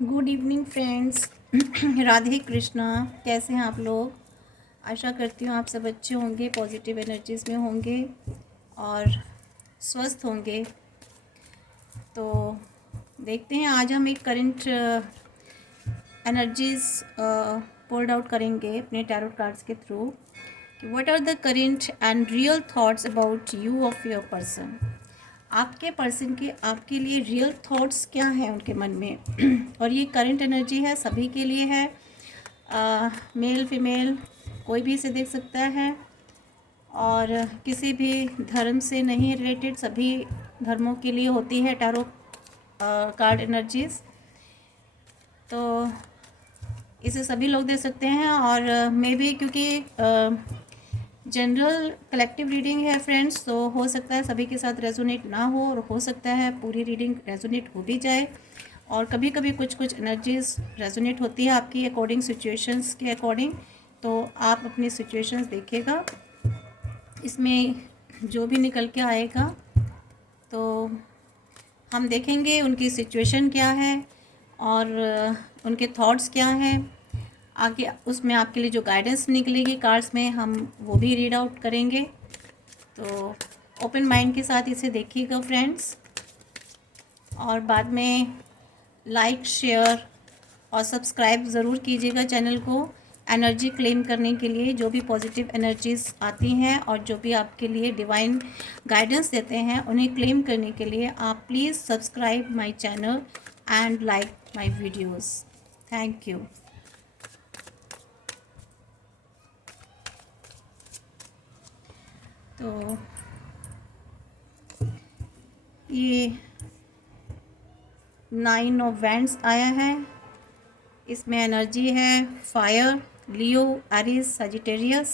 Good evening friends. Radhe Krishna. कैसे हैं आप लोग? आशा करती हूँ आप सब अच्छे होंगे, पॉजिटिव एनर्जीज़ में होंगे और स्वस्थ होंगे। तो देखते हैं, आज हम एक करंट एनर्जीज़ पुल्ड आउट करेंगे अपने टैरो कार्ड्स के थ्रू कि what are the current and real thoughts about you of your person. आपके पर्सन के आपके लिए रियल थॉट्स क्या हैं उनके मन में। और ये करंट एनर्जी है, सभी के लिए है, मेल फीमेल कोई भी इसे देख सकता है और किसी भी धर्म से नहीं रिलेटेड, सभी धर्मों के लिए होती है टैरो कार्ड एनर्जीज़। तो इसे सभी लोग दे सकते हैं और मे भी क्योंकि जनरल कलेक्टिव रीडिंग है फ्रेंड्स, तो हो सकता है सभी के साथ रेजोनेट ना हो और हो सकता है पूरी रीडिंग रेजोनेट हो भी जाए। और कभी कभी कुछ कुछ एनर्जीज रेजोनेट होती है आपकी अकॉर्डिंग, सिचुएशंस के अकॉर्डिंग। तो आप अपनी सिचुएशंस देखिएगा, इसमें जो भी निकल के आएगा तो हम देखेंगे उनकी सिचुएशन क्या है और उनके थॉट्स क्या हैं। आगे उसमें आपके लिए जो गाइडेंस निकलेगी कार्ड्स में, हम वो भी रीड आउट करेंगे। तो ओपन माइंड के साथ इसे देखिएगा फ्रेंड्स, और बाद में लाइक, शेयर और सब्सक्राइब ज़रूर कीजिएगा चैनल को। एनर्जी क्लेम करने के लिए जो भी पॉजिटिव एनर्जीज आती हैं और जो भी आपके लिए डिवाइन गाइडेंस देते हैं, उन्हें क्लेम करने के लिए आप please subscribe my channel and like my videos. Thank you. तो ये 9 ऑफ वैंड्स आया है। इसमें एनर्जी है फायर, लियो, एरीज, सजिटेरियस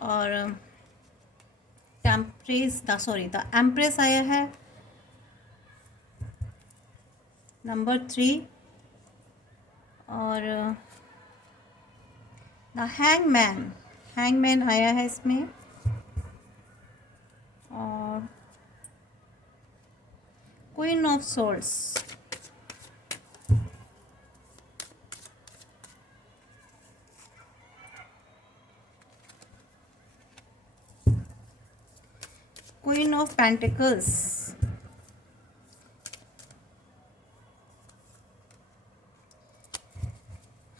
और द एम्प्रेस आया है नंबर 3 और द हैंगमैन आया है इसमें, और queen of source. Queen of pentacles.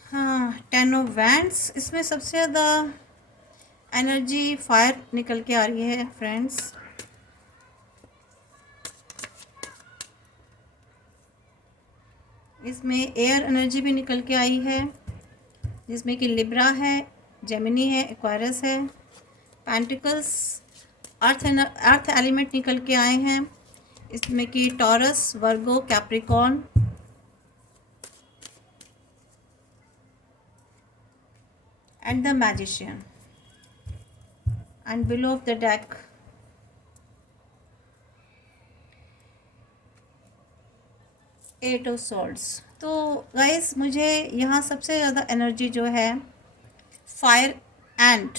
हाँ, 10 ऑफ वैंड्स। इसमें सबसे ज़्यादा एनर्जी फायर निकल के आ रही है फ्रेंड्स। इसमें एयर एनर्जी भी निकल के आई है, जिसमें कि लिब्रा है, जेमिनी है, एक्वायरस है। पेंटिकल्स, अर्थ एलिमेंट निकल के आए हैं, इसमें कि Taurus, Virgo, Capricorn. And the magician. And below of the deck eight of swords. तो गाइस, मुझे यहाँ सबसे ज़्यादा एनर्जी जो है फायर एंड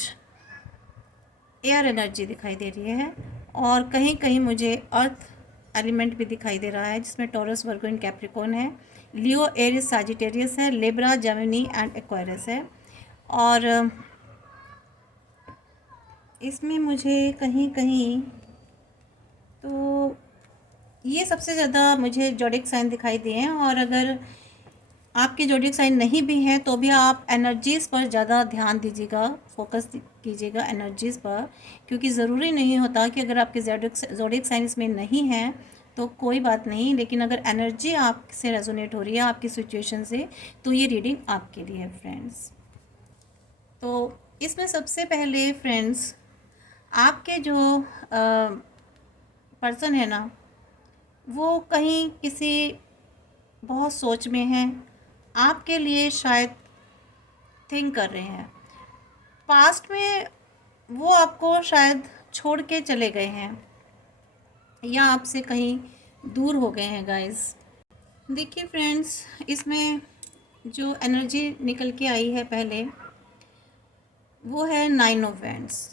एयर एनर्जी दिखाई दे रही है, और कहीं कहीं मुझे अर्थ एलिमेंट भी दिखाई दे रहा है, जिसमें टॉरस, वर्गो एंड कैप्रिकॉर्न है, लियो, एरिस, साजिटेरियस है, लिब्रा, जेमिनी एंड एक्वायरस है। और इसमें मुझे कहीं कहीं तो ये सबसे ज़्यादा मुझे जोडिक साइन दिखाई दिए हैं। और अगर आपके जोडिक साइन नहीं भी हैं तो भी आप एनर्जीज़ पर ज़्यादा ध्यान दीजिएगा, फोकस कीजिएगा एनर्जीज़ पर, क्योंकि ज़रूरी नहीं होता कि अगर आपके जोडिक साइन इसमें नहीं हैं तो कोई बात नहीं, लेकिन अगर एनर्जी आपसे रेजोनेट हो रही है आपकी सिचुएशन से, तो ये रीडिंग आपके लिए है फ्रेंड्स। तो इसमें सबसे पहले फ्रेंड्स, आपके जो पर्सन है ना, वो कहीं किसी बहुत सोच में हैं, आपके लिए शायद थिंक कर रहे हैं। पास्ट में वो आपको शायद छोड़ के चले गए हैं या आपसे कहीं दूर हो गए हैं गाइस। देखिए फ्रेंड्स, इसमें जो एनर्जी निकल के आई है पहले, वो है 9 ऑफ वैंड्स।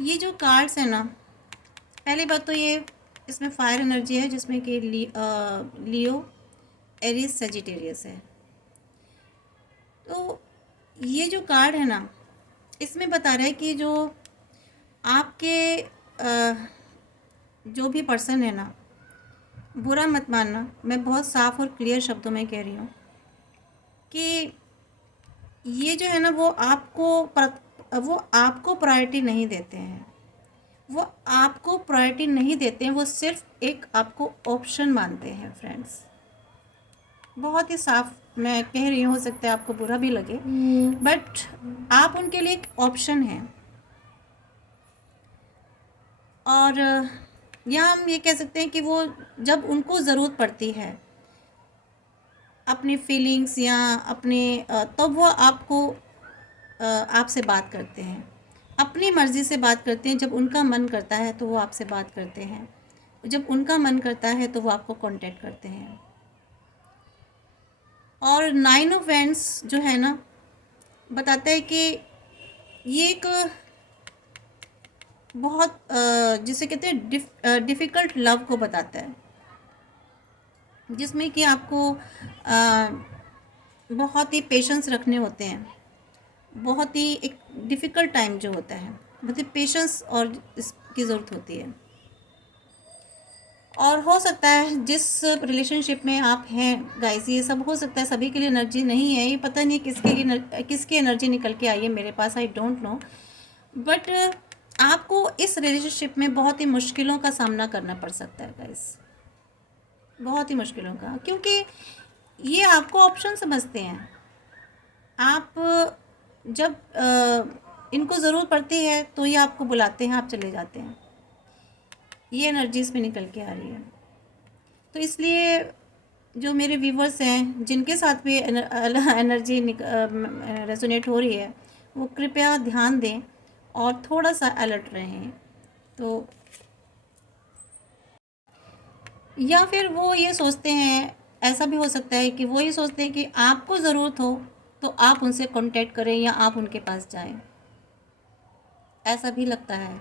ये जो कार्ड्स है ना, पहली बात तो ये इसमें फायर एनर्जी है, जिसमें कि लियो, एरीज सेजिटेरियस है। तो ये जो कार्ड है ना, इसमें बता रहा है कि जो आपके जो भी पर्सन है ना, बुरा मत मानना, मैं बहुत साफ और क्लियर शब्दों में कह रही हूँ कि ये जो है ना वो आपको प्रायोरिटी नहीं देते हैं, वो आपको प्रायोरिटी नहीं देते हैं, वो सिर्फ एक आपको ऑप्शन मानते हैं फ्रेंड्स। बहुत ही साफ मैं कह रही हूँ, हो सकता है आपको बुरा भी लगे, बट आप उनके लिए एक ऑप्शन हैं। और या हम ये कह सकते हैं कि वो जब उनको ज़रूरत पड़ती है अपनी फीलिंग्स या अपने तब वो आपसे बात करते हैं, अपनी मर्ज़ी से बात करते हैं। जब उनका मन करता है तो वो आपसे बात करते हैं, जब उनका मन करता है तो वो आपको कांटेक्ट करते हैं। और 9 ऑफ वैंड्स जो है ना, बताता है कि ये एक बहुत जिसे कहते हैं डिफ़िकल्ट लव को बताता है, जिसमें कि आपको बहुत ही पेशेंस रखने होते हैं, बहुत ही एक डिफ़िकल्ट टाइम जो होता है, बहुत ही पेशेंस और इसकी ज़रूरत होती है। और हो सकता है जिस रिलेशनशिप में आप हैं गाइस, ये सब हो सकता है सभी के लिए एनर्जी नहीं है, ये पता नहीं किसकी एनर्जी निकल के आई है मेरे पास, आई डोंट नो। बट आपको इस रिलेशनशिप में बहुत ही मुश्किलों का सामना करना पड़ सकता है गाइस, बहुत ही मुश्किलों का, क्योंकि ये आपको ऑप्शन समझते हैं। आप जब इनको ज़रूरत पड़ती है तो ये आपको बुलाते हैं, आप चले जाते हैं। ये एनर्जी इसमें निकल के आ रही है। तो इसलिए जो मेरे व्यूवर्स हैं जिनके साथ भी एनर्जी रेजोनेट हो रही है, वो कृपया ध्यान दें और थोड़ा सा अलर्ट रहें। तो या फिर वो ये सोचते हैं, ऐसा भी हो सकता है कि वो ये सोचते हैं कि आपको ज़रूरत हो तो आप उनसे कांटेक्ट करें या आप उनके पास जाएं, ऐसा भी लगता है।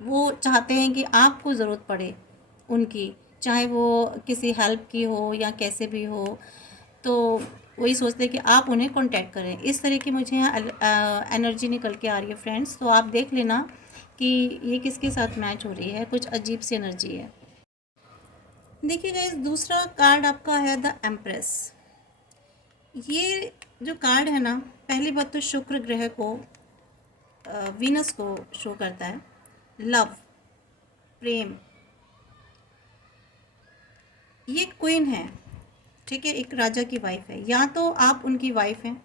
वो चाहते हैं कि आपको ज़रूरत पड़े उनकी, चाहे वो किसी हेल्प की हो या कैसे भी हो, तो वही सोचते हैं कि आप उन्हें कांटेक्ट करें। इस तरह की मुझे यहाँ एनर्जी निकल के आ रही है फ्रेंड्स। तो आप देख लेना कि ये किसके साथ मैच हो रही है, कुछ अजीब सी एनर्जी है। देखिए गाइस, दूसरा कार्ड आपका है द एम्प्रेस। ये जो कार्ड है ना, पहली बात तो शुक्र ग्रह को, वीनस को शो करता है, लव, प्रेम। ये क्वीन है, ठीक है, एक राजा की वाइफ है। या तो आप उनकी वाइफ हैं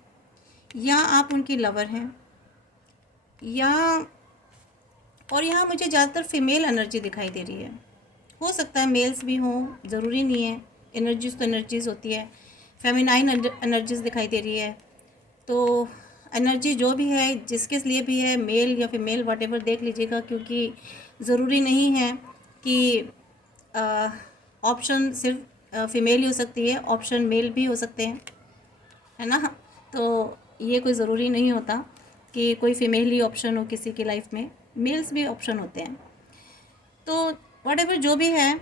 या आप उनकी लवर हैं, या और यहाँ मुझे ज़्यादातर फीमेल एनर्जी दिखाई दे रही है। हो सकता है मेल्स भी हों, ज़रूरी नहीं है। एनर्जीज़ तो एनर्जीज़ होती है, फेमिनाइन एनर्जीज़ दिखाई दे रही है। तो एनर्जी जो भी है, जिसके लिए भी है, मेल या फीमेल व्हाटएवर देख लीजिएगा, क्योंकि ज़रूरी नहीं है कि ऑप्शन सिर्फ फीमेल ही हो सकती है, ऑप्शन मेल भी हो सकते हैं, है ना। तो ये कोई ज़रूरी नहीं होता कि कोई फीमेल ही ऑप्शन हो किसी की लाइफ में, मेल्स भी ऑप्शन होते हैं। तो व्हाटएवर जो भी है,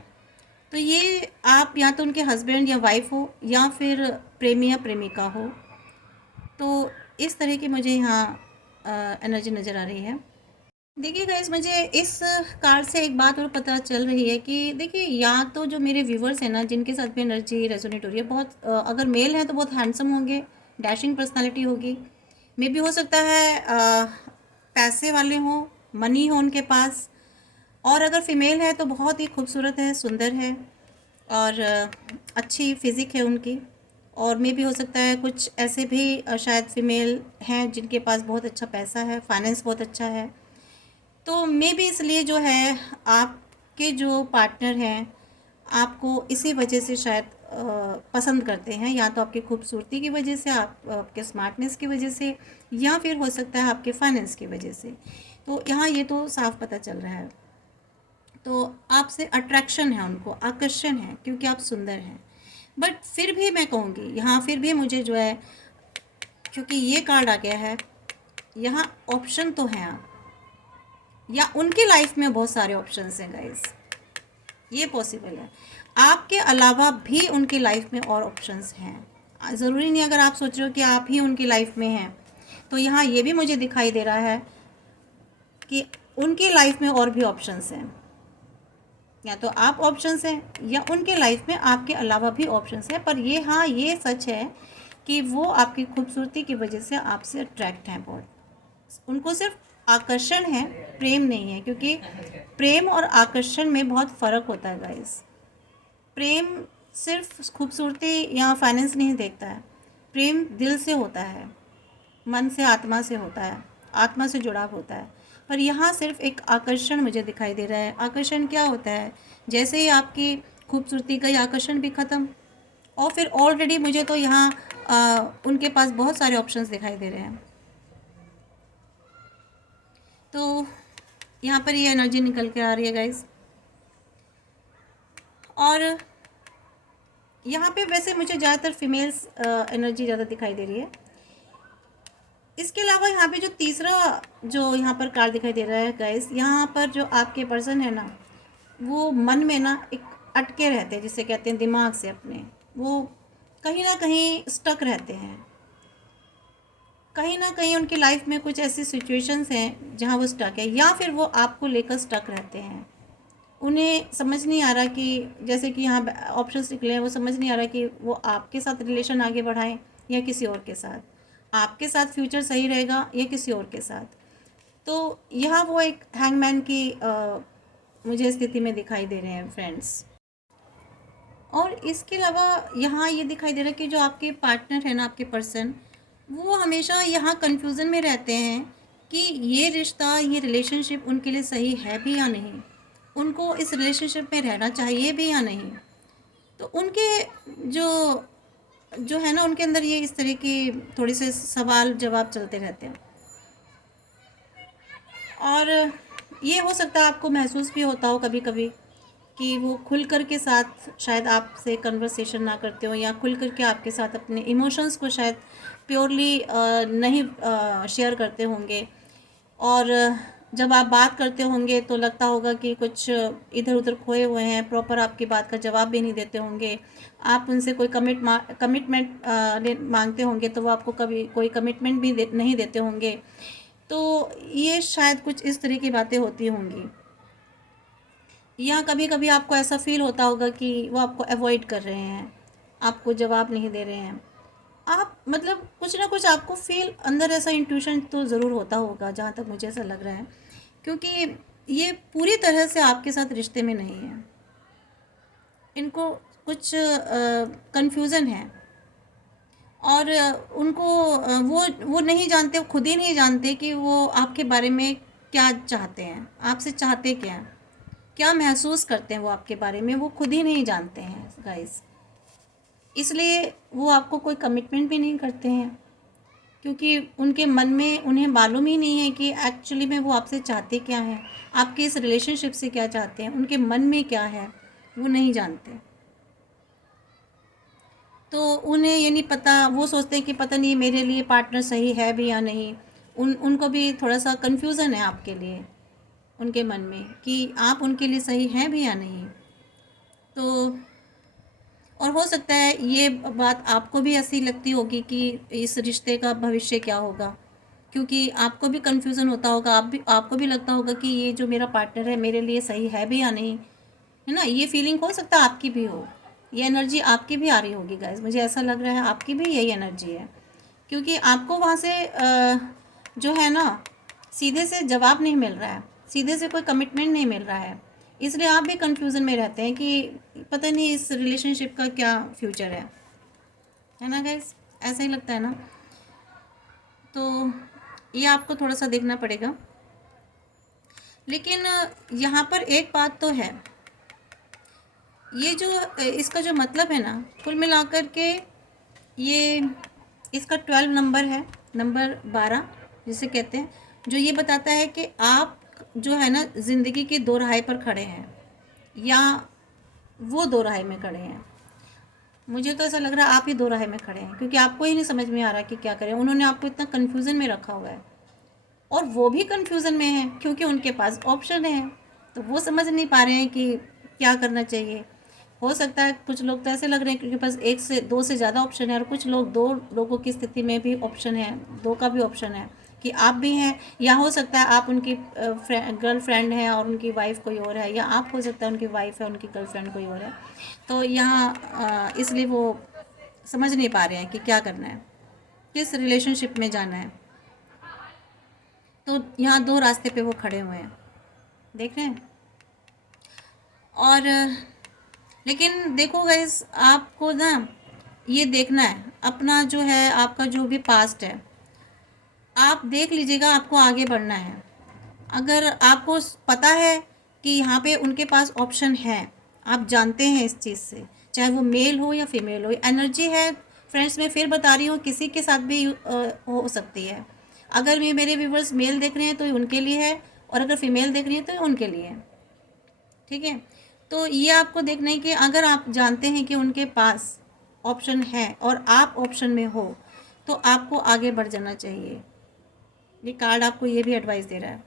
तो ये आप या तो उनके हस्बैंड या वाइफ हो या फिर प्रेमी या प्रेमिका हो। तो इस तरह की मुझे यहाँ एनर्जी नज़र आ रही है। देखिए गाइस, मुझे इस कार्ड से एक बात और पता चल रही है कि देखिए, या तो जो मेरे व्यूवर्स हैं ना, जिनके साथ भी एनर्जी रेजोनेट हो रही है, बहुत अगर मेल हैं तो बहुत हैंडसम होंगे, डैशिंग पर्सनालिटी होगी। मे भी हो सकता है पैसे वाले हों, मनी हो उनके पास। और अगर फीमेल है तो बहुत ही खूबसूरत है, सुंदर है और अच्छी फिज़िक है उनकी। और मे भी हो सकता है कुछ ऐसे भी शायद फीमेल हैं जिनके पास बहुत अच्छा पैसा है, फाइनेंस बहुत अच्छा है। तो मे भी इसलिए जो है आपके जो पार्टनर हैं आपको इसी वजह से शायद पसंद करते हैं, या तो आपकी खूबसूरती की वजह से, आपके स्मार्टनेस की वजह से, या फिर हो सकता है आपके फाइनेंस की वजह से। तो यहाँ ये तो साफ पता चल रहा है। तो आपसे अट्रैक्शन है, उनको आकर्षण है, क्योंकि आप सुंदर हैं। बट फिर भी मैं कहूँगी यहाँ, फिर भी मुझे जो है, क्योंकि ये कार्ड आ गया है, यहाँ ऑप्शन तो हैं आप, या उनकी लाइफ में बहुत सारे ऑप्शंस हैं गाइस, ये पॉसिबल है। आपके अलावा भी उनकी लाइफ में और ऑप्शंस हैं। ज़रूरी नहीं अगर आप सोच रहे हो कि आप ही उनकी लाइफ में हैं, तो यहाँ ये भी मुझे दिखाई दे रहा है कि उनकी लाइफ में और भी ऑप्शंस हैं। या तो आप ऑप्शंस हैं या उनके लाइफ में आपके अलावा भी ऑप्शंस हैं। पर ये, हाँ, ये सच है कि वो आपकी खूबसूरती की वजह से आपसे अट्रैक्ट हैं बहुत। उनको सिर्फ आकर्षण है, प्रेम नहीं है, क्योंकि प्रेम और आकर्षण में बहुत फ़र्क होता है गाइस। प्रेम सिर्फ खूबसूरती या फाइनेंस नहीं देखता है। प्रेम दिल से होता है, मन से, आत्मा से होता है, आत्मा से जुड़ाव होता है। पर यहाँ सिर्फ एक आकर्षण मुझे दिखाई दे रहा है। आकर्षण क्या होता है? जैसे ही आपकी खूबसूरती का आकर्षण भी ख़त्म, और फिर ऑलरेडी मुझे तो यहाँ उनके पास बहुत सारे ऑप्शंस दिखाई दे रहे हैं। तो यहाँ पर ये एनर्जी निकल के आ रही है गाइस। और यहाँ पे वैसे मुझे ज़्यादातर फीमेल्स एनर्जी ज़्यादा दिखाई दे रही है। इसके अलावा यहाँ पे जो तीसरा जो यहाँ पर कार्ड दिखाई दे रहा है गाइस, यहाँ पर जो आपके पर्सन है ना, वो मन में ना एक अटके रहते हैं, जिसे कहते हैं दिमाग से अपने, वो कहीं ना कहीं स्टक रहते हैं। कहीं ना कहीं उनकी लाइफ में कुछ ऐसी सिचुएशंस हैं जहाँ वो स्टक है, या फिर वो आपको लेकर स्टक रहते हैं। उन्हें समझ नहीं आ रहा कि, जैसे कि यहाँ ऑप्शंस निकले हैं, वो समझ नहीं आ रहा कि वो आपके साथ रिलेशन आगे बढ़ाएं या किसी और के साथ, आपके साथ फ्यूचर सही रहेगा या किसी और के साथ। तो यहाँ वो एक हैंगमैन की मुझे स्थिति में दिखाई दे रहे हैं फ्रेंड्स। और इसके अलावा यहाँ ये दिखाई दे रहा है कि जो आपके पार्टनर है ना, आपके पर्सन, वो हमेशा यहाँ कन्फ्यूज़न में रहते हैं कि ये रिश्ता, ये रिलेशनशिप उनके लिए सही है भी या नहीं, उनको इस रिलेशनशिप में रहना चाहिए भी या नहीं। तो उनके जो जो है ना, उनके अंदर ये इस तरह के थोड़े से सवाल जवाब चलते रहते हैं। और ये हो सकता है आपको महसूस भी होता हो कभी कभी कि वो खुल कर के साथ शायद आपसे कन्वर्सेशन ना करते हो, या खुल कर के आपके साथ अपने इमोशंस को शायद प्योरली नहीं शेयर करते होंगे। और जब आप बात करते होंगे तो लगता होगा कि कुछ इधर उधर खोए हुए हैं, प्रॉपर आपकी बात का जवाब भी नहीं देते होंगे। आप उनसे कोई कमिटमेंट मांगते होंगे तो वो आपको कभी कोई कमिटमेंट भी नहीं देते होंगे। तो ये शायद कुछ इस तरह की बातें होती होंगी। या कभी कभी आपको ऐसा फील होता होगा कि वो आपको अवॉइड कर रहे हैं, आपको जवाब नहीं दे रहे हैं। आप मतलब कुछ ना कुछ आपको फील अंदर, ऐसा इंट्यूशन तो ज़रूर होता होगा, जहाँ तक मुझे ऐसा लग रहा है, क्योंकि ये पूरी तरह से आपके साथ रिश्ते में नहीं है। इनको कुछ कंफ्यूजन है। और उनको वो नहीं जानते, खुद ही नहीं जानते कि वो आपके बारे में क्या चाहते हैं, आपसे चाहते क्या हैं, क्या महसूस करते हैं वो आपके बारे में, वो खुद ही नहीं जानते हैं गाइस। इसलिए वो आपको कोई कमिटमेंट भी नहीं करते हैं, क्योंकि उनके मन में, उन्हें मालूम ही नहीं है कि एक्चुअली में वो आपसे चाहते क्या हैं, आपके इस रिलेशनशिप से क्या चाहते हैं, उनके मन में क्या है, वो नहीं जानते। तो उन्हें ये नहीं पता, वो सोचते हैं कि पता नहीं मेरे लिए पार्टनर सही है भी या नहीं। उनको भी थोड़ा सा कन्फ्यूज़न है आपके लिए, उनके मन में, कि आप उनके लिए सही हैं भी या नहीं। तो और हो सकता है ये बात आपको भी ऐसी लगती होगी कि इस रिश्ते का भविष्य क्या होगा, क्योंकि आपको भी कन्फ्यूज़न होता होगा, आपको भी लगता होगा कि ये जो मेरा पार्टनर है मेरे लिए सही है भी या नहीं, है ना। ये फीलिंग हो सकता है आपकी भी हो, ये एनर्जी आपकी भी आ रही होगी गाइस, मुझे ऐसा लग रहा है आपकी भी यही एनर्जी है, क्योंकि आपको वहाँ से जो है ना, सीधे से जवाब नहीं मिल रहा है, सीधे से कोई कमिटमेंट नहीं मिल रहा है। इसलिए आप भी कंफ्यूजन में रहते हैं कि पता नहीं इस रिलेशनशिप का क्या फ्यूचर है ना गाइस, ऐसा ही लगता है ना। तो ये आपको थोड़ा सा देखना पड़ेगा। लेकिन यहाँ पर एक बात तो है, ये जो इसका जो मतलब है ना, कुल मिलाकर के ये इसका 12 नंबर है, नंबर 12 जिसे कहते हैं, जो ये बताता है कि आप जो है ना ज़िंदगी की दो राह पर खड़े हैं, या वो दो राह में खड़े हैं। मुझे तो ऐसा लग रहा है आप ही दो राह में खड़े हैं, क्योंकि आपको ही नहीं समझ में आ रहा कि क्या करें। उन्होंने आपको इतना कन्फ्यूज़न में रखा हुआ है, और वो भी कन्फ्यूज़न में है क्योंकि उनके पास ऑप्शन है, तो वो समझ नहीं पा रहे हैं कि क्या करना चाहिए। हो सकता है कुछ लोग तो ऐसे लग रहे हैं क्योंकि बस एक से दो से ज़्यादा ऑप्शन है, और कुछ लोग दो लोगों की स्थिति में भी ऑप्शन है, दो का भी ऑप्शन है कि आप भी हैं, या हो सकता है आप उनकी गर्ल फ्रेंड हैं और उनकी वाइफ कोई और है, या आप हो सकता है उनकी वाइफ है उनकी गर्ल फ्रेंड कोई और है। तो यहाँ इसलिए वो समझ नहीं पा रहे हैं कि क्या करना है, किस रिलेशनशिप में जाना है। तो यहाँ दो रास्ते पे वो खड़े हुए हैं, देख रहे हैं। और लेकिन देखो गाइस, आपको ना ये देखना है अपना जो है, आपका जो भी पास्ट है आप देख लीजिएगा, आपको आगे बढ़ना है। अगर आपको पता है कि यहाँ पे उनके पास ऑप्शन है, आप जानते हैं इस चीज़ से, चाहे वो मेल हो या फीमेल हो, एनर्जी है फ्रेंड्स, मैं फिर बता रही हूँ किसी के साथ भी हो सकती है। अगर ये मेरे व्यूवर्स मेल देख रहे हैं तो ये उनके लिए है, और अगर फीमेल देख रही है तो ये उनके लिए है, ठीक है। तो ये आपको देखना है कि अगर आप जानते हैं कि उनके पास ऑप्शन है और आप ऑप्शन में हो, तो आपको आगे बढ़ जाना चाहिए। ये कार्ड आपको ये भी एडवाइस दे रहा है।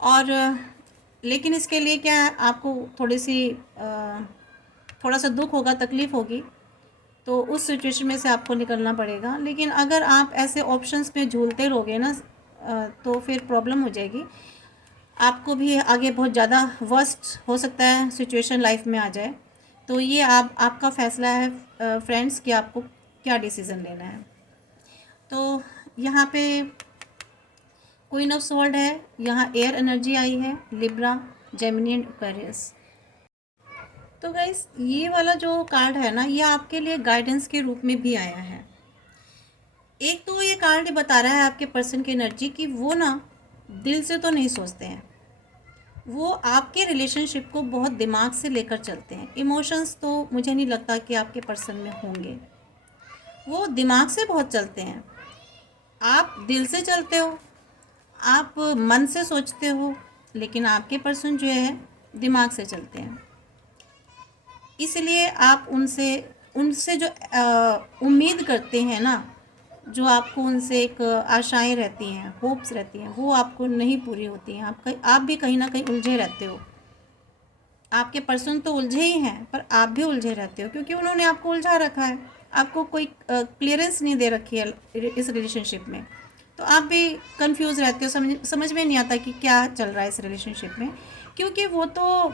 और लेकिन इसके लिए क्या है, आपको थोड़ा सा दुख होगा, तकलीफ़ होगी, तो उस सिचुएशन में से आपको निकलना पड़ेगा। लेकिन अगर आप ऐसे ऑप्शंस पे झूलते रहोगे ना, तो फिर प्रॉब्लम हो जाएगी, आपको भी आगे बहुत ज़्यादा वर्स्ट हो सकता है सिचुएशन लाइफ में आ जाए। तो ये आपका फ़ैसला है फ्रेंड्स कि आपको क्या डिसीज़न लेना है। तो यहाँ पे क्वीन ऑफ स्वॉर्ड है, यहाँ एयर एनर्जी आई है, लिब्रा, जेमिनी एंड एक्वेरियस। तो गाइस ये वाला जो कार्ड है ना, ये आपके लिए गाइडेंस के रूप में भी आया है। एक तो ये कार्ड बता रहा है आपके पर्सन की एनर्जी कि वो ना दिल से तो नहीं सोचते हैं, वो आपके रिलेशनशिप को बहुत दिमाग से लेकर चलते हैं। इमोशंस तो मुझे नहीं लगता कि आपके पर्सन में होंगे, वो दिमाग से बहुत चलते हैं। आप दिल से चलते हो, आप मन से सोचते हो, लेकिन आपके पर्सन जो है दिमाग से चलते हैं। इसलिए आप उनसे उनसे जो उम्मीद करते हैं ना, जो आपको उनसे एक आशाएं रहती हैं, होप्स रहती हैं, वो आपको नहीं पूरी होती हैं। आप भी कहीं ना कहीं उलझे रहते हो। आपके पर्सन तो उलझे ही हैं, पर आप भी उलझे रहते हो क्योंकि उन्होंने आपको उलझा रखा है, आपको कोई क्लियरेंस नहीं दे रखी है इस रिलेशनशिप में। तो आप भी कंफ्यूज रहते हो, समझ में नहीं आता कि क्या चल रहा है इस रिलेशनशिप में, क्योंकि वो तो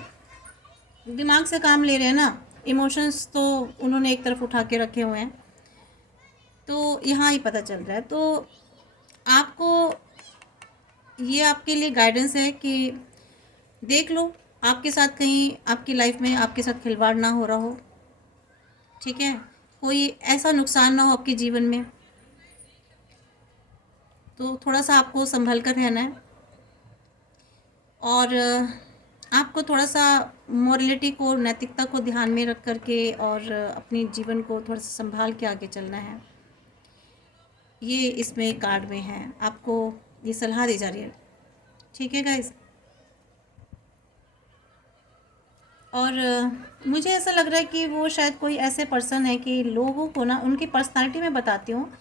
दिमाग से काम ले रहे हैं ना, इमोशंस तो उन्होंने एक तरफ उठा के रखे हुए हैं। तो यहाँ ही पता चल रहा है। तो आपको ये आपके लिए गाइडेंस है कि देख लो आपके साथ कहीं आपकी लाइफ में आपके साथ खिलवाड़ ना हो रहा हो, ठीक है, कोई ऐसा नुकसान ना हो आपके जीवन में। तो थोड़ा सा आपको संभल कर रहना है, और आपको थोड़ा सा मोरलिटी को, नैतिकता को ध्यान में रख करके और अपने जीवन को थोड़ा सा संभाल के आगे चलना है। ये इसमें कार्ड में है, आपको ये सलाह दी जा रही है, ठीक है गाइस। और मुझे ऐसा लग रहा है कि वो शायद कोई ऐसे पर्सन है कि लोगों को ना, उनकी पर्सनालिटी में बताती हूँ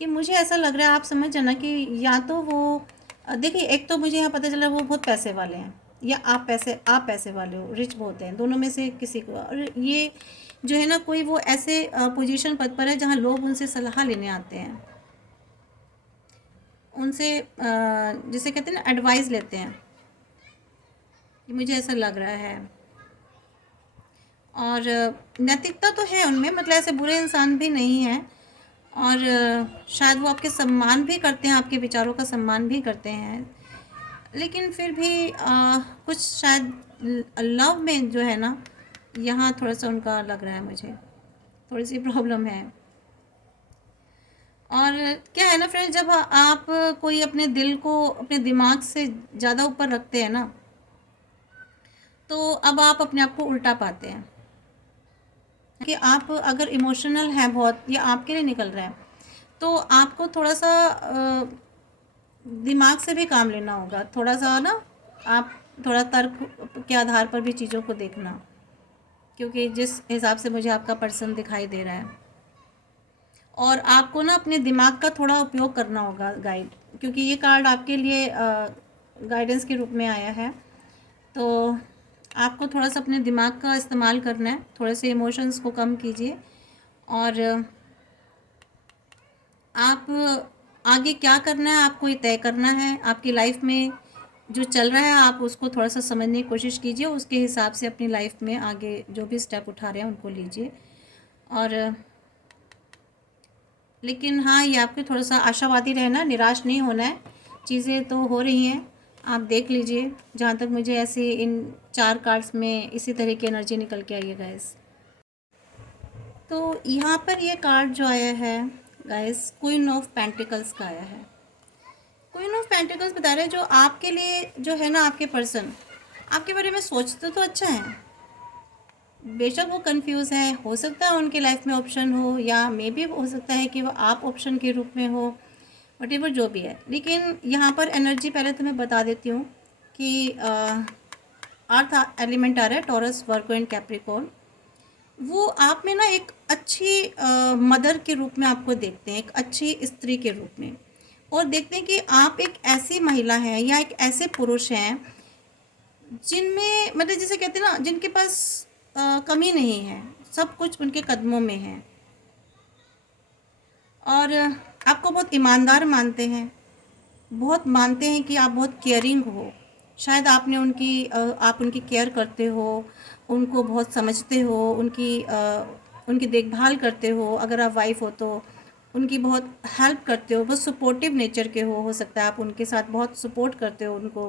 कि मुझे ऐसा लग रहा है, आप समझ जाना कि या तो वो देखिए, एक तो मुझे यहाँ पता चला वो बहुत पैसे वाले हैं, या आप पैसे वाले हो, रिच बहुत हैं, दोनों में से किसी को। और ये जो है ना, कोई वो ऐसे पोजीशन पद पर है जहाँ लोग उनसे सलाह लेने आते हैं, उनसे जिसे कहते हैं ना एडवाइस लेते हैं, मुझे ऐसा लग रहा है। और नैतिकता तो है उनमें, मतलब ऐसे बुरे इंसान भी नहीं हैं, और शायद वो आपके सम्मान भी करते हैं, आपके विचारों का सम्मान भी करते हैं। लेकिन फिर भी कुछ शायद लव में जो है ना, यहाँ थोड़ा सा उनका लग रहा है, मुझे थोड़ी सी प्रॉब्लम है। और क्या है ना फ्रेंड्स, जब आप कोई अपने दिल को अपने दिमाग से ज़्यादा ऊपर रखते हैं ना, तो अब आप अपने आप को उल्टा पाते हैं कि आप अगर इमोशनल हैं बहुत, या आपके लिए निकल रहा है, तो आपको थोड़ा सा दिमाग से भी काम लेना होगा, थोड़ा सा ना, आप थोड़ा तर्क के आधार पर भी चीज़ों को देखना, क्योंकि जिस हिसाब से मुझे आपका पर्सन दिखाई दे रहा है, और आपको ना अपने दिमाग का थोड़ा उपयोग करना होगा गाइड, क्योंकि ये कार्ड आपके लिए गाइडेंस के रूप में आया है। तो आपको थोड़ा सा अपने दिमाग का इस्तेमाल करना है, थोड़े से इमोशंस को कम कीजिए और आप आगे क्या करना है आपको ये तय करना है। आपकी लाइफ में जो चल रहा है आप उसको थोड़ा सा समझने की कोशिश कीजिए, उसके हिसाब से अपनी लाइफ में आगे जो भी स्टेप उठा रहे हैं उनको लीजिए। और लेकिन हाँ, ये आपको थोड़ा सा आशावादी रहना, निराश नहीं होना है। चीज़ें तो हो रही हैं, आप देख लीजिए। जहाँ तक मुझे ऐसे इन 4 कार्ड्स में इसी तरह की एनर्जी निकल के आई है गाइस। तो यहाँ पर ये कार्ड जो आया है गाइस, क्वीन ऑफ पेंटिकल्स का आया है। क्वीन ऑफ पेंटिकल्स बता रहे हैं जो आपके लिए जो है ना, आपके पर्सन आपके बारे में सोचते तो अच्छा है, बेशक वो कंफ्यूज है, हो सकता है उनके लाइफ में ऑप्शन हो, या मे भी हो सकता है कि वो आप ऑप्शन के रूप में हो, वटेवर जो भी है। लेकिन यहाँ पर एनर्जी पहले तो मैं बता देती हूँ कि अर्थ एलिमेंट आ रहा है, टॉरस, वर्गो एंड कैप्रिकॉर्न। वो आप में ना एक अच्छी मदर के रूप में आपको देखते हैं, एक अच्छी स्त्री के रूप में, और देखते हैं कि आप एक ऐसी महिला हैं या एक ऐसे पुरुष हैं जिनमें मतलब जिसे कहते हैं ना, जिनके पास कमी नहीं है, सब कुछ उनके कदमों में है। और आपको बहुत ईमानदार मानते हैं, बहुत मानते हैं कि आप बहुत केयरिंग हो। शायद आपने आप उनकी केयर करते हो, उनको बहुत समझते हो, उनकी देखभाल करते हो। अगर आप वाइफ हो तो उनकी बहुत हेल्प करते हो, बहुत सपोर्टिव नेचर के हो सकता है आप उनके साथ बहुत सपोर्ट करते हो उनको,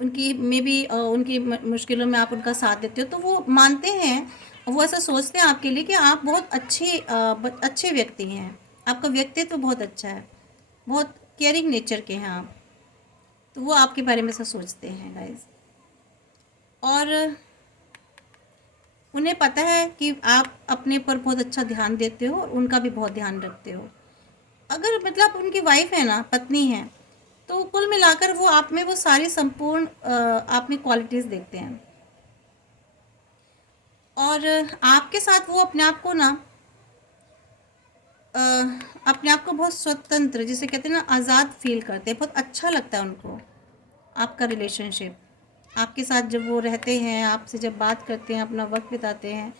उनकी मे बी उनकी मुश्किलों में आप उनका साथ देते हो। तो वो मानते हैं, वो ऐसा सोचते हैं आपके लिए कि आप बहुत अच्छे व्यक्ति हैं, आपका व्यक्तित्व बहुत अच्छा है, बहुत केयरिंग नेचर के हैं आप। तो वो आपके बारे में ऐसा सोचते हैं गाइस। और उन्हें पता है कि आप अपने पर बहुत अच्छा ध्यान देते हो और उनका भी बहुत ध्यान रखते हो। अगर मतलब उनकी वाइफ है ना, पत्नी है, तो कुल मिलाकर वो आप में वो सारी संपूर्ण आप में क्वालिटीज़ देखते हैं। और आपके साथ वो अपने आप को ना अपने आप को बहुत स्वतंत्र, जिसे कहते हैं ना, आज़ाद फील करते हैं। बहुत अच्छा लगता है उनको आपका रिलेशनशिप। आपके साथ जब वो रहते हैं, आपसे जब बात करते हैं, अपना वक्त बिताते हैं,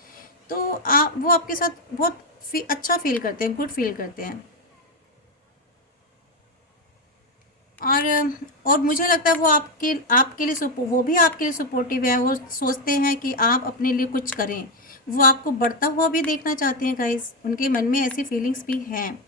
तो वो आपके साथ बहुत अच्छा फील करते हैं, गुड फील करते हैं। और मुझे लगता है वो आपके लिए वो भी आपके लिए सपोर्टिव है। वो सोचते हैं कि आप अपने लिए कुछ करें, वो आपको बढ़ता हुआ भी देखना चाहते हैं गाइस। उनके मन में ऐसी फीलिंग्स भी हैं।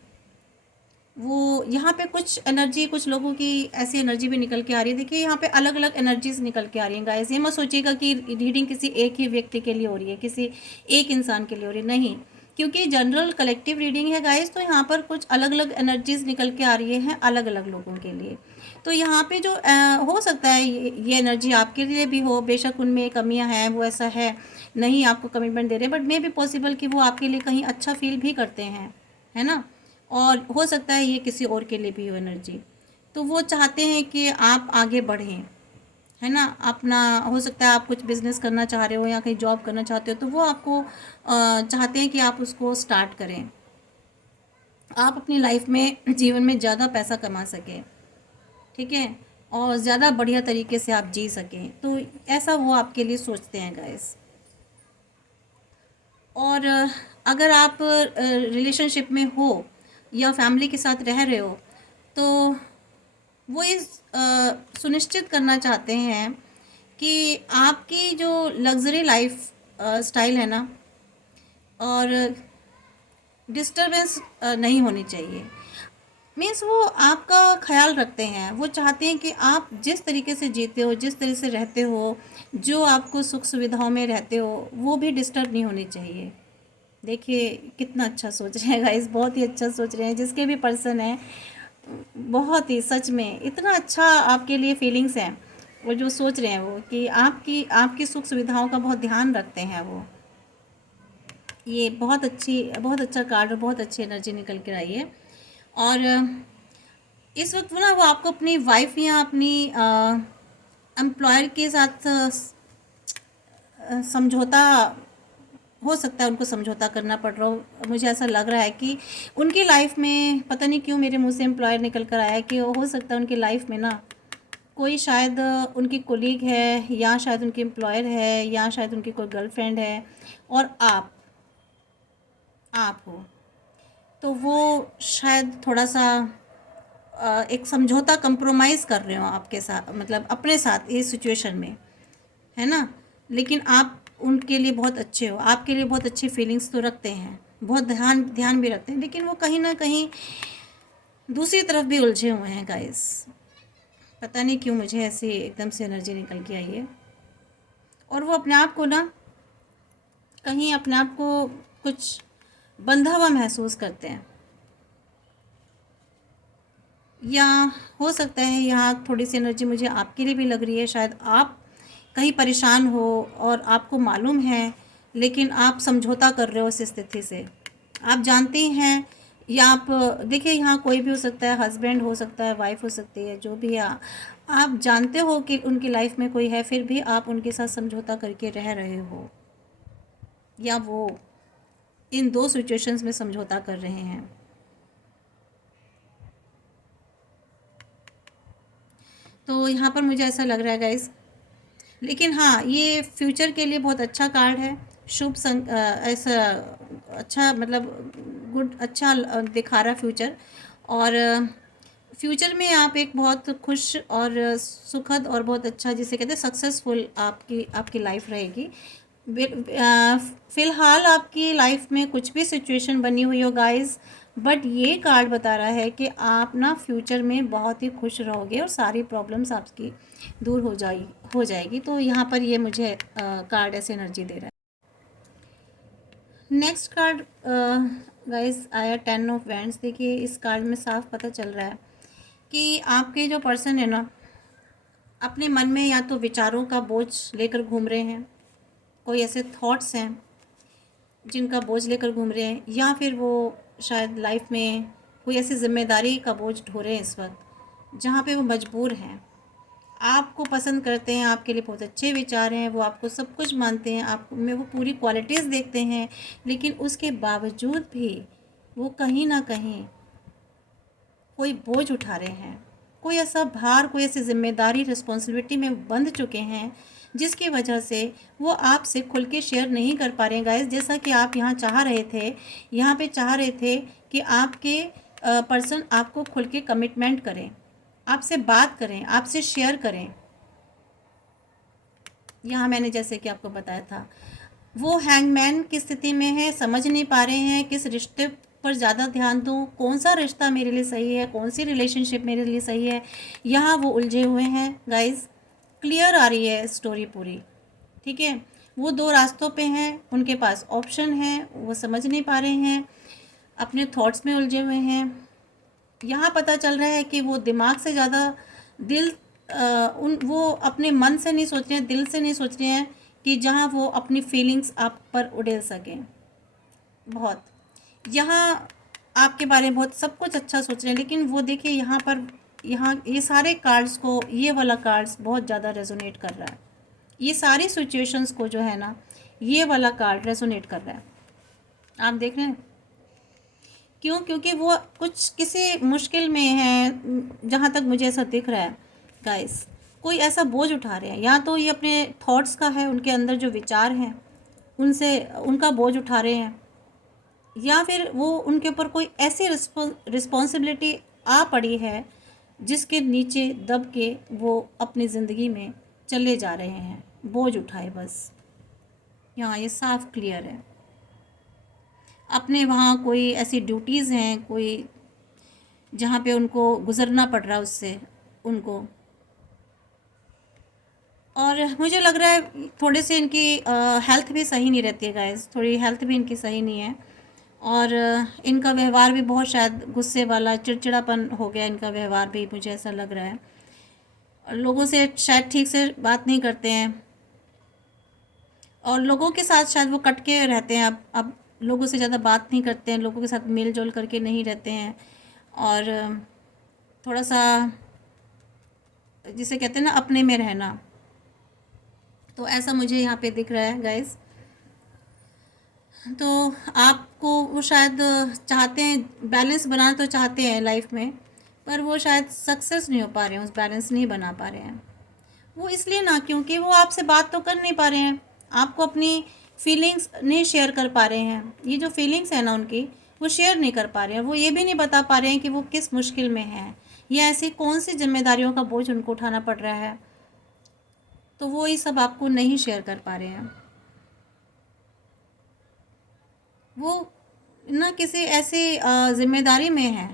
वो यहाँ पे कुछ लोगों की ऐसी एनर्जी भी निकल के आ रही है। देखिए यहाँ पे अलग अलग एनर्जीज निकल के आ रही हैं गाइस। ये मत सोचिएगा कि रीडिंग किसी एक ही व्यक्ति के लिए हो रही है, किसी एक इंसान के लिए हो रही है, नहीं। क्योंकि जनरल कलेक्टिव रीडिंग है गाइस, तो यहाँ पर कुछ अलग अलग एनर्जीज निकल के आ रही हैं अलग अलग लोगों के लिए। तो यहाँ पे जो हो सकता है ये एनर्जी आपके लिए भी हो, बेशक उनमें कमियाँ हैं, वो ऐसा है नहीं आपको कमिटमेंट दे रहे, बट मे भी पॉसिबल कि वो आपके लिए कहीं अच्छा फील भी करते हैं, है ना। और हो सकता है ये किसी और के लिए भी हो एनर्जी। तो वो चाहते हैं कि आप आगे बढ़ें, है ना। अपना हो सकता है आप कुछ बिज़नेस करना चाह रहे हो या कहीं जॉब करना चाहते हो, तो वो आपको चाहते हैं कि आप उसको स्टार्ट करें, आप अपनी लाइफ में जीवन में ज़्यादा पैसा कमा सकें, ठीक है, और ज़्यादा बढ़िया तरीके से आप जी सकें। तो ऐसा वो आपके लिए सोचते हैं गाइस। और अगर आप रिलेशनशिप में हो या फैमिली के साथ रह रहे हो, तो वो सुनिश्चित करना चाहते हैं कि आपकी जो लग्जरी लाइफ स्टाइल है ना, और डिस्टरबेंस नहीं होनी चाहिए। मीन्स वो आपका ख्याल रखते हैं, वो चाहते हैं कि आप जिस तरीके से जीते हो, जिस तरह से रहते हो, जो आपको सुख सुविधाओं में रहते हो, वो भी डिस्टर्ब नहीं होनी चाहिए। देखिए कितना अच्छा सोच रहे हैं गाइस, बहुत ही अच्छा सोच रहे हैं। जिसके भी पर्सन हैं, बहुत ही सच में इतना अच्छा आपके लिए फीलिंग्स हैं। वो जो सोच रहे हैं वो कि आपकी आपकी सुख सुविधाओं का बहुत ध्यान रखते हैं वो। ये बहुत अच्छा कार्ड और बहुत अच्छी एनर्जी निकल कर आई है। और इस वक्त ना वो आपको अपनी वाइफ या अपनी एम्प्लॉयर के साथ समझौता, हो सकता है उनको समझौता करना पड़ रहा हो। मुझे ऐसा लग रहा है कि उनकी लाइफ में, पता नहीं क्यों मेरे मुंह से एम्प्लॉयर निकल कर आया, कि हो सकता है उनकी लाइफ में ना कोई शायद उनकी कोलीग है, या शायद उनकी एम्प्लॉयर है, या शायद उनकी कोई गर्लफ्रेंड है, और आप हो। तो वो शायद थोड़ा सा एक समझौता कंप्रोमाइज़ कर रहे हो आपके साथ, मतलब अपने साथ इस सिचुएशन में, है ना। लेकिन आप उनके लिए बहुत अच्छे हो, आपके लिए बहुत अच्छी फीलिंग्स तो रखते हैं, बहुत ध्यान ध्यान भी रखते हैं, लेकिन वो कहीं ना कहीं दूसरी तरफ भी उलझे हुए हैं गाइस। पता नहीं क्यों मुझे ऐसी एकदम से एनर्जी निकल के आई है। और वो अपने आप को ना, कहीं अपने आप को कुछ बंधा हुआ महसूस करते हैं, या हो सकता है यहाँ थोड़ी सी एनर्जी मुझे आपके लिए भी लग रही है। शायद आप कहीं परेशान हो और आपको मालूम है, लेकिन आप समझौता कर रहे हो इस स्थिति से। आप जानते हैं, या आप देखिए, यहाँ कोई भी हो सकता है, हस्बैंड हो सकता है, वाइफ हो सकती है, जो भी है। आप जानते हो कि उनकी लाइफ में कोई है, फिर भी आप उनके साथ समझौता करके रह रहे हो, या वो इन दो सिचुएशंस में समझौता कर रहे हैं। तो यहाँ पर मुझे ऐसा लग रहा है गाइस। लेकिन हाँ, ये फ्यूचर के लिए बहुत अच्छा कार्ड है। ऐसा अच्छा, मतलब गुड, अच्छा दिखा रहा फ्यूचर। और फ्यूचर में आप एक बहुत खुश और सुखद और बहुत अच्छा, जिसे कहते हैं सक्सेसफुल, आपकी आपकी लाइफ रहेगी। फ़िलहाल आपकी लाइफ में कुछ भी सिचुएशन बनी हुई हो गाइस, बट ये कार्ड बता रहा है कि आप ना फ्यूचर में बहुत ही खुश रहोगे और सारी प्रॉब्लम्स आपकी दूर हो जाएगी। तो यहाँ पर ये मुझे कार्ड ऐसे एनर्जी दे रहा है। नेक्स्ट कार्ड गाइस आया 10 ऑफ वैंड्स। देखिए, इस कार्ड में साफ पता चल रहा है कि आपके जो पर्सन है ना, अपने मन में या तो विचारों का बोझ लेकर घूम रहे हैं, कोई ऐसे थॉट्स हैं जिनका बोझ लेकर घूम रहे हैं, या फिर वो शायद लाइफ में कोई ऐसी जिम्मेदारी का बोझ ढो रहे हैं इस वक्त, जहाँ पे वो मजबूर हैं। आपको पसंद करते हैं, आपके लिए बहुत अच्छे विचार हैं, वो आपको सब कुछ मानते हैं, आप में वो पूरी क्वालिटीज़ देखते हैं, लेकिन उसके बावजूद भी वो कहीं ना कहीं कोई बोझ उठा रहे हैं, कोई ऐसा भार, कोई ऐसी जिम्मेदारी, रिस्पॉन्सिबिलिटी में बंध चुके हैं, जिसकी वजह से वो आपसे खुल के शेयर नहीं कर पा रहे हैं गाइस। जैसा कि आप यहाँ चाह रहे थे, यहाँ पे चाह रहे थे कि आपके पर्सन आपको खुल के कमिटमेंट करें, आपसे बात करें, आपसे शेयर करें। यहाँ मैंने जैसे कि आपको बताया था, वो हैंगमैन की स्थिति में है, समझ नहीं पा रहे हैं किस रिश्ते पर ज़्यादा ध्यान दूँ, कौन सा रिश्ता मेरे लिए सही है, कौन सी रिलेशनशिप मेरे लिए सही है। यहाँ वो उलझे हुए हैं गाइस। क्लियर आ रही है स्टोरी पूरी, ठीक है। वो दो रास्तों पे हैं, उनके पास ऑप्शन है, वो समझ नहीं पा रहे हैं, अपने थॉट्स में उलझे हुए हैं। यहाँ पता चल रहा है कि वो दिमाग से ज़्यादा दिल, वो अपने मन से नहीं सोच रहे हैं, दिल से नहीं सोच रहे हैं, कि जहाँ वो अपनी फीलिंग्स आप पर उड़ेल सकें। बहुत यहाँ आपके बारे में बहुत सब कुछ अच्छा सोच रहे हैं, लेकिन वो देखिए यहाँ पर, यहाँ ये सारे कार्ड्स को, ये वाला कार्ड्स बहुत ज़्यादा रेजोनेट कर रहा है। ये सारी सिचुएशंस को जो है ना, ये वाला कार्ड रेजोनेट कर रहा है। आप देख रहे हैं क्यों? क्योंकि वो कुछ किसी मुश्किल में है, जहाँ तक मुझे ऐसा दिख रहा है गाइस। कोई ऐसा बोझ उठा रहे हैं, या तो ये अपने थॉट्स का है, उनके अंदर जो विचार हैं उनसे उनका बोझ उठा रहे हैं, या फिर वो उनके ऊपर कोई ऐसी रिस्पॉन्सिबिलिटी आ पड़ी है जिसके नीचे दब के वो अपनी ज़िंदगी में चले जा रहे हैं, बोझ उठाए बस। यहाँ ये साफ क्लियर है। अपने वहाँ कोई ऐसी ड्यूटीज़ हैं, कोई जहाँ पे उनको गुज़रना पड़ रहा है उससे उनको। और मुझे लग रहा है थोड़े से इनकी हेल्थ भी सही नहीं रहती है गाइस, थोड़ी हेल्थ भी इनकी सही नहीं है। और इनका व्यवहार भी बहुत शायद गुस्से वाला, चिड़चिड़ापन हो गया इनका व्यवहार भी, मुझे ऐसा लग रहा है। और लोगों से शायद ठीक से बात नहीं करते हैं, और लोगों के साथ शायद वो कट के रहते हैं। अब लोगों से ज़्यादा बात नहीं करते हैं, लोगों के साथ मेल जोल करके नहीं रहते हैं, और थोड़ा सा जिसे कहते हैं ना, अपने में रहना। तो ऐसा मुझे यहाँ पे दिख रहा है गाइस। तो आपको वो शायद चाहते हैं, बैलेंस बनाना तो चाहते हैं लाइफ में, पर वो शायद सक्सेस नहीं हो पा रहे हैं, उस बैलेंस नहीं बना पा रहे हैं। वो इसलिए ना, क्योंकि वो आपसे बात तो कर नहीं पा रहे हैं, आपको अपनी फीलिंग्स नहीं शेयर कर पा रहे हैं। ये जो फीलिंग्स है ना उनकी, वो शेयर नहीं कर पा रहे हैं। वो ये भी नहीं बता पा रहे हैं कि वो किस मुश्किल में हैं, या ऐसी कौन सी जिम्मेदारियों का बोझ उनको उठाना पड़ रहा है, तो वो ये सब आपको नहीं शेयर कर पा रहे हैं। वो ना किसी ऐसी जिम्मेदारी में है,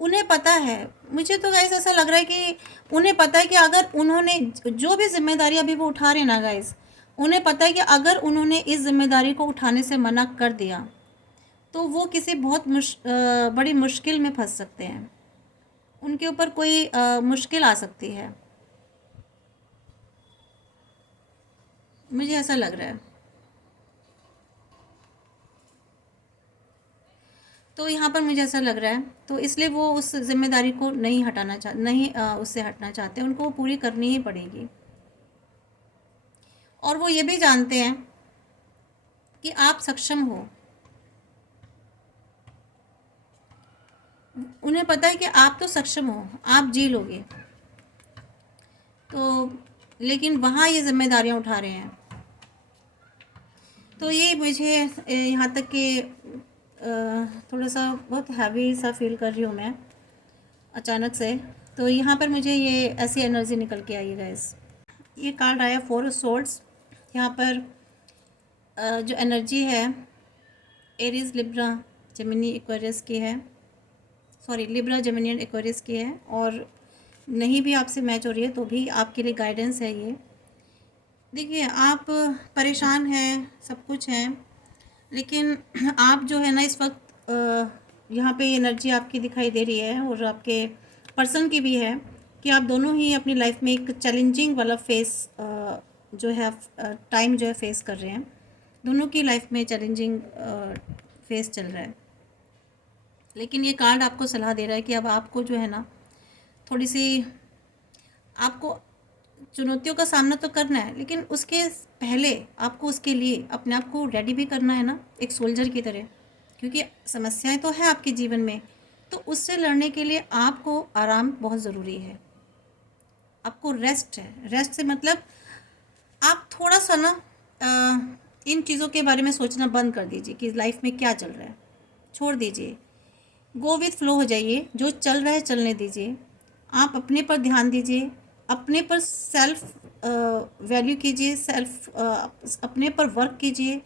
उन्हें पता है, मुझे तो गाइस ऐसा लग रहा है कि उन्हें पता है कि अगर उन्होंने जो भी जिम्मेदारी अभी वो उठा रहे हैं ना गाइस, उन्हें पता है कि अगर उन्होंने इस जिम्मेदारी को उठाने से मना कर दिया तो वो किसी बहुत बड़ी मुश्किल में फंस सकते हैं, उनके ऊपर कोई मुश्किल आ सकती है, मुझे ऐसा लग रहा है। तो यहाँ पर मुझे ऐसा लग रहा है, तो इसलिए वो उस जिम्मेदारी को नहीं हटाना नहीं उससे हटना चाहते, उनको वो पूरी करनी ही पड़ेगी। और वो ये भी जानते हैं कि आप सक्षम हो, उन्हें पता है कि आप तो सक्षम हो, आप जी लोगे। तो लेकिन वहाँ ये जिम्मेदारियाँ उठा रहे हैं। तो ये मुझे यहाँ तक कि थोड़ा सा बहुत हैवी सा फील कर रही हूँ मैं अचानक से। तो यहाँ पर मुझे ये ऐसी एनर्जी निकल के आई है गाइस। ये कार्ड आया 4 ऑफ सोर्ड्स। यहाँ पर जो एनर्जी है एरीज लिब्रा जेमिनी एक्वेरियस की है, sorry Libra Gemini and Aquarius की है। और नहीं भी आपसे मैच हो रही है तो भी आपके लिए गाइडेंस है ये। देखिए आप परेशान हैं, सब कुछ है, लेकिन आप जो है ना इस वक्त यहाँ पे एनर्जी आपकी दिखाई दे रही है और आपके पर्सन की भी है कि आप दोनों ही अपनी लाइफ में एक चैलेंजिंग वाला फेस जो है टाइम जो है फेस कर रहे हैं। दोनों की लाइफ में चैलेंजिंग फेस चल रहा है। लेकिन ये कार्ड आपको सलाह दे रहा है कि अब आपको जो है ना थोड़ी सी आपको चुनौतियों का सामना तो करना है, लेकिन उसके पहले आपको उसके लिए अपने आप को रेडी भी करना है ना, एक सोल्जर की तरह। क्योंकि समस्याएं तो है आपके जीवन में, तो उससे लड़ने के लिए आपको आराम बहुत ज़रूरी है, आपको रेस्ट है। रेस्ट से मतलब आप थोड़ा सा ना इन चीज़ों के बारे में सोचना बंद कर दीजिए कि लाइफ में क्या चल रहा है, छोड़ दीजिए, गो विथ फ्लो हो जाइए, जो चल रहा है चलने दीजिए। आप अपने पर ध्यान दीजिए, अपने पर सेल्फ वैल्यू कीजिए, अपने पर वर्क कीजिए,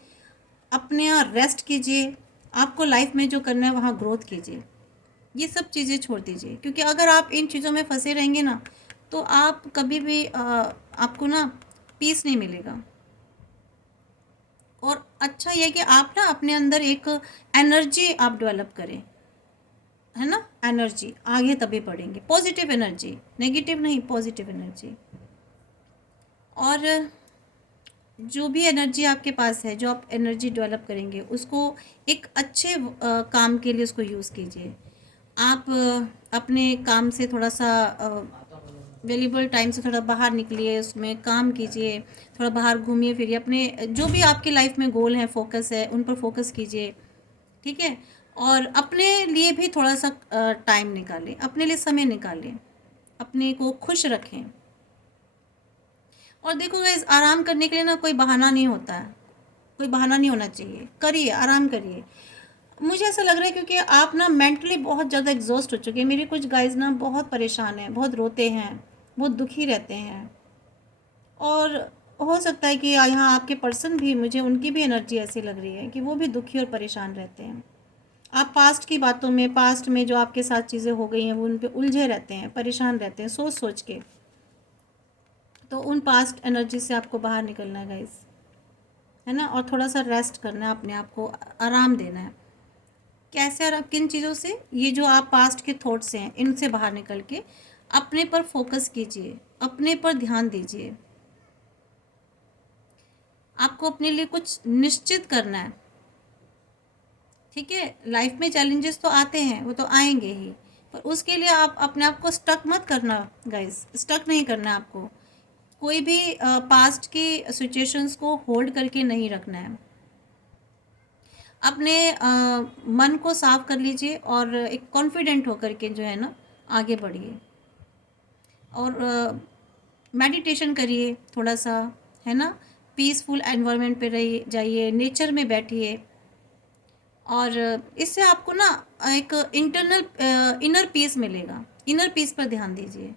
अपने यहाँ रेस्ट कीजिए, आपको लाइफ में जो करना है वहाँ ग्रोथ कीजिए। ये सब चीज़ें छोड़ दीजिए, क्योंकि अगर आप इन चीज़ों में फंसे रहेंगे ना तो आप कभी भी आपको ना पीस नहीं मिलेगा। और अच्छा ये कि आप ना अपने अंदर एक एनर्जी आप डेवलप करें, है ना, एनर्जी आगे तभी बढ़ेंगे, पॉजिटिव एनर्जी, नेगेटिव नहीं, पॉजिटिव एनर्जी। और जो भी एनर्जी आपके पास है, जो आप एनर्जी डेवलप करेंगे उसको एक अच्छे काम के लिए उसको यूज़ कीजिए। आप अपने काम से थोड़ा सा वेल्यूबल टाइम से थोड़ा बाहर निकलिए, उसमें काम कीजिए, थोड़ा बाहर घूमिए फिरिए, अपने जो भी आपकी लाइफ में गोल है, फोकस है, उन पर फोकस कीजिए, ठीक है। और अपने लिए भी थोड़ा सा टाइम निकालें, अपने लिए समय निकालें, अपने को खुश रखें। और देखो गाइस, आराम करने के लिए ना कोई बहाना नहीं होता है, कोई बहाना नहीं होना चाहिए, करिए, आराम करिए। मुझे ऐसा लग रहा है क्योंकि आप ना मेंटली बहुत ज़्यादा एग्जॉस्ट हो चुके हैं। मेरे कुछ गाइस ना बहुत परेशान हैं, बहुत रोते हैं, बहुत दुखी रहते हैं। और हो सकता है कि यहाँ आपके पर्सन भी, मुझे उनकी भी एनर्जी ऐसी लग रही है कि वो भी दुखी और परेशान रहते हैं। आप पास्ट की बातों में, पास्ट में जो आपके साथ चीज़ें हो गई हैं वो उन पे उलझे रहते हैं, परेशान रहते हैं सोच सोच के। तो उन पास्ट एनर्जी से आपको बाहर निकलना है गाइस, है ना। और थोड़ा सा रेस्ट करना है, अपने आप को आराम देना है। कैसे आराम, किन चीज़ों से, ये जो आप पास्ट के थॉट्स हैं इनसे बाहर निकल के अपने पर फोकस कीजिए, अपने पर ध्यान दीजिए। आपको अपने लिए कुछ निश्चित करना है, ठीक है। लाइफ में चैलेंजेस तो आते हैं, वो तो आएंगे ही, पर उसके लिए आप अपने आप को स्टक मत करना गाइस, स्टक नहीं करना है आपको। कोई भी पास्ट की सिचुएशंस को होल्ड करके नहीं रखना है। अपने मन को साफ कर लीजिए और एक कॉन्फिडेंट होकर के जो है ना आगे बढ़िए। और मेडिटेशन करिए थोड़ा सा, है ना। पीसफुल एनवायरनमेंट पे रहिए, जाइए, नेचर में बैठिए। और इससे आपको ना एक इंटरनल इनर पीस मिलेगा। इनर पीस पर ध्यान दीजिए।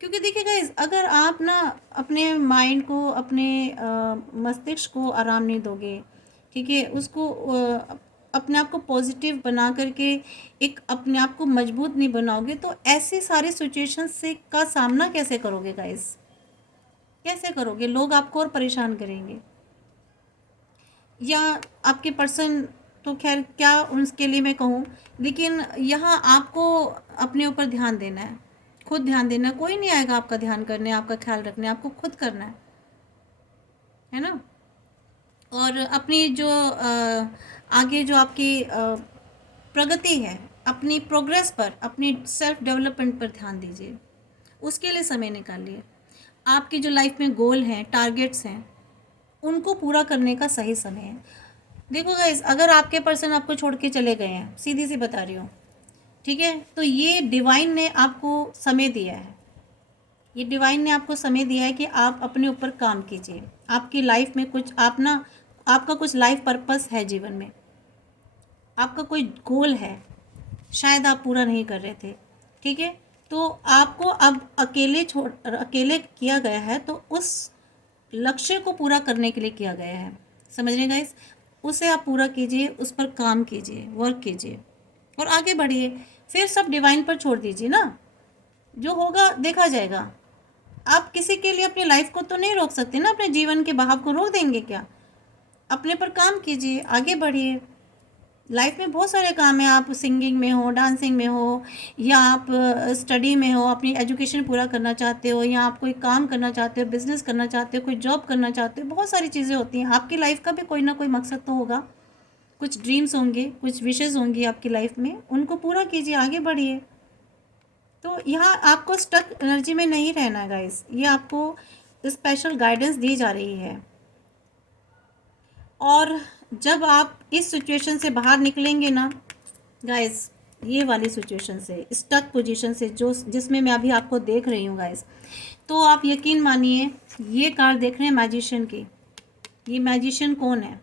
क्योंकि देखिए गाइस, अगर आप ना अपने माइंड को, अपने मस्तिष्क को आराम नहीं दोगे, ठीक है, उसको अपने आप को पॉजिटिव बना करके एक अपने आप को मजबूत नहीं बनाओगे, तो ऐसी सारी सिचुएशन से का सामना कैसे करोगे गाइस? कैसे करोगे? लोग आपको और परेशान करेंगे। या आपके पर्सन, तो खैर क्या उसके लिए मैं कहूँ, लेकिन यहाँ आपको अपने ऊपर ध्यान देना है, खुद ध्यान देना है। कोई नहीं आएगा आपका ध्यान करने, आपका ख्याल रखने, आपको खुद करना है ना। और अपनी जो आगे जो आपकी प्रगति है, अपनी प्रोग्रेस पर, अपनी सेल्फ डेवलपमेंट पर ध्यान दीजिए। उसके लिए समय निकालिए। आपकी जो लाइफ में गोल हैं, टारगेट्स हैं, उनको पूरा करने का सही समय है। देखो गाइस, अगर आपके पर्सन आपको छोड़ के चले गए हैं, सीधी सी बता रही हूँ, ठीक है, तो ये डिवाइन ने आपको समय दिया है। ये डिवाइन ने आपको समय दिया है कि आप अपने ऊपर काम कीजिए। आपकी लाइफ में कुछ आप ना, आपका कुछ लाइफ पर्पस है जीवन में, आपका कोई गोल है, शायद आप पूरा नहीं कर रहे थे, ठीक है, तो आपको अब अकेले किया गया है, तो उस लक्ष्य को पूरा करने के लिए किया गया है। समझ रहे गाइस? उसे आप पूरा कीजिए, उस पर काम कीजिए, वर्क कीजिए और आगे बढ़िए। फिर सब डिवाइन पर छोड़ दीजिए ना, जो होगा देखा जाएगा। आप किसी के लिए अपनी लाइफ को तो नहीं रोक सकते ना, अपने जीवन के बहाव को रोक देंगे क्या? अपने पर काम कीजिए, आगे बढ़िए। लाइफ में बहुत सारे काम हैं, आप सिंगिंग में हो, डांसिंग में हो, या आप स्टडी में हो, अपनी एजुकेशन पूरा करना चाहते हो, या आप कोई काम करना चाहते हो, बिजनेस करना चाहते हो, कोई जॉब करना चाहते हो, बहुत सारी चीज़ें होती हैं। आपकी लाइफ का भी कोई ना कोई मकसद तो होगा, कुछ ड्रीम्स होंगे, कुछ विशेज़ होंगी आपकी लाइफ में, उनको पूरा कीजिए, आगे बढ़िए। तो यहाँ आपको स्टक एनर्जी में नहीं रहना है गाइस, ये आपको स्पेशल गाइडेंस दी जा रही है। और जब आप इस सिचुएशन से बाहर निकलेंगे ना गाइस, ये वाली सिचुएशन से, स्टक पोजीशन से, जो जिसमें मैं अभी आपको देख रही हूँ गाइस, तो आप यकीन मानिए, ये कार्ड देख रहे हैं मैजिशियन की। ये मैजिशियन कौन है?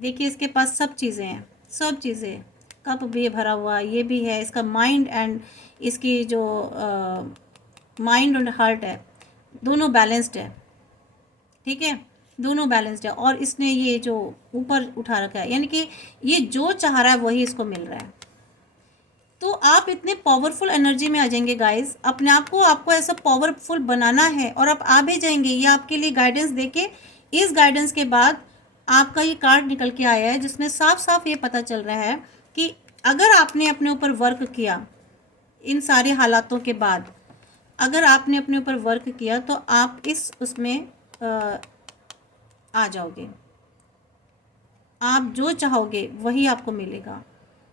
देखिए, इसके पास सब चीज़ें हैं, सब चीज़ें, कप भी भरा हुआ, ये भी है, इसका माइंड एंड इसकी जो माइंड और हार्ट है, दोनों बैलेंस्ड है, ठीक है, दोनों बैलेंस्ड है। और इसने ये जो ऊपर उठा रखा है, यानी कि ये जो चाह रहा है वही इसको मिल रहा है। तो आप इतने पावरफुल एनर्जी में आ जाएंगे गाइस, अपने आप को, आपको ऐसा पावरफुल बनाना है और आप आ भी जाएंगे। ये आपके लिए गाइडेंस देके, इस गाइडेंस के बाद आपका ये कार्ड निकल के आया है, जिसमें साफ साफ ये पता चल रहा है कि अगर आपने अपने ऊपर वर्क किया, इन सारे हालातों के बाद अगर आपने अपने ऊपर वर्क किया, तो आप इस उसमें आ जाओगे। आप जो चाहोगे वही आपको मिलेगा,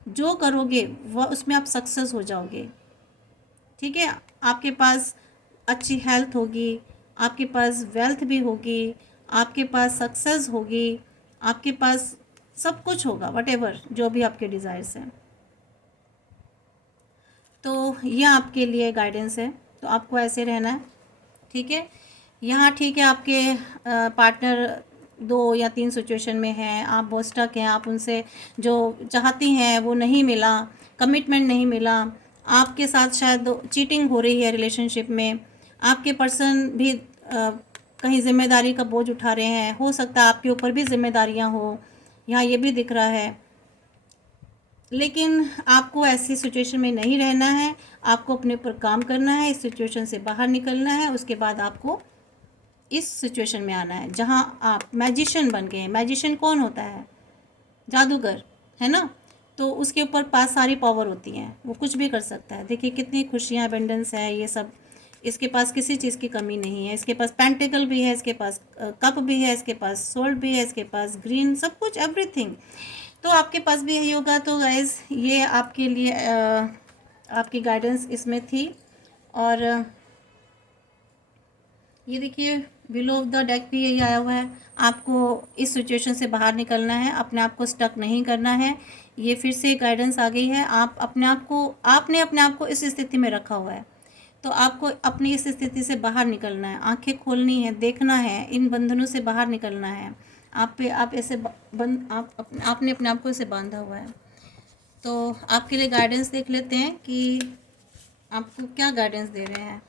जो करोगे वह उसमें आप सक्सेस हो जाओगे, ठीक है। आपके पास अच्छी हेल्थ होगी, आपके पास वेल्थ भी होगी, आपके पास सक्सेस होगी, आपके पास सब कुछ होगा, वटेवर जो भी आपके डिज़ायर्स हैं। तो ये आपके लिए गाइडेंस है, तो आपको ऐसे रहना है, ठीक है। यहाँ ठीक है, आपके पार्टनर 2 या 3 सिचुएशन में हैं, आप बहुत स्टक हैं, आप उनसे जो चाहती हैं वो नहीं मिला, कमिटमेंट नहीं मिला, आपके साथ शायद चीटिंग हो रही है रिलेशनशिप में, आपके पर्सन भी कहीं जिम्मेदारी का बोझ उठा रहे हैं, हो सकता है आपके ऊपर भी जिम्मेदारियां हो, यहाँ ये भी दिख रहा है। लेकिन आपको ऐसी सिचुएशन में नहीं रहना है, आपको अपने ऊपर काम करना है, इस सिचुएशन से बाहर निकलना है, उसके बाद आपको इस सिचुएशन में आना है जहां आप मैजिशियन बन गए हैं। मैजिशियन कौन होता है? जादूगर, है ना। तो उसके ऊपर पास सारी पावर होती हैं, वो कुछ भी कर सकता है। देखिए कितनी खुशियाँ, अबेंडेंस है, ये सब इसके पास, किसी चीज़ की कमी नहीं है। इसके पास पेंटिकल भी है, इसके पास कप भी है, इसके पास सोल्ड भी है, इसके पास ग्रीन, सब कुछ, एवरीथिंग। तो आपके पास भी यही होगा। तो गाइज, ये आपके लिए आपकी गाइडेंस इसमें थी। और ये देखिए, बिलो ऑफ द डेक भी यही आया हुआ है। आपको इस सिचुएशन से बाहर निकलना है, अपने आप को स्टक नहीं करना है। ये फिर से गाइडेंस आ गई है। आप अपने आप को आपने अपने आप को इस स्थिति में रखा हुआ है, तो आपको अपनी इस स्थिति से बाहर निकलना है, आंखें खोलनी है, देखना है, इन बंधनों से बाहर निकलना है। आप पे आप ऐसे बंद आपने अपने आप को इसे बांधा हुआ है। तो आपके लिए गाइडेंस देख लेते हैं कि आपको क्या गाइडेंस दे रहे हैं।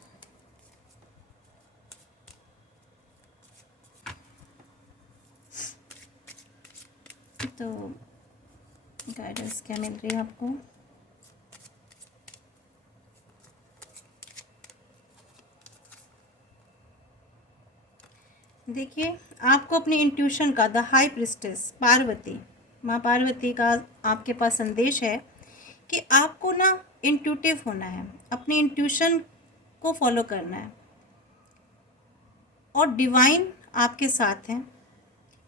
तो गाइडेंस क्या मिल रही है आपको। देखिए, आपको अपनी इंट्यूशन का, द हाई प्रिस्टेस पार्वती, माँ पार्वती का आपके पास संदेश है कि आपको ना इंट्यूटिव होना है, अपनी इंट्यूशन को फॉलो करना है, और डिवाइन आपके साथ हैं।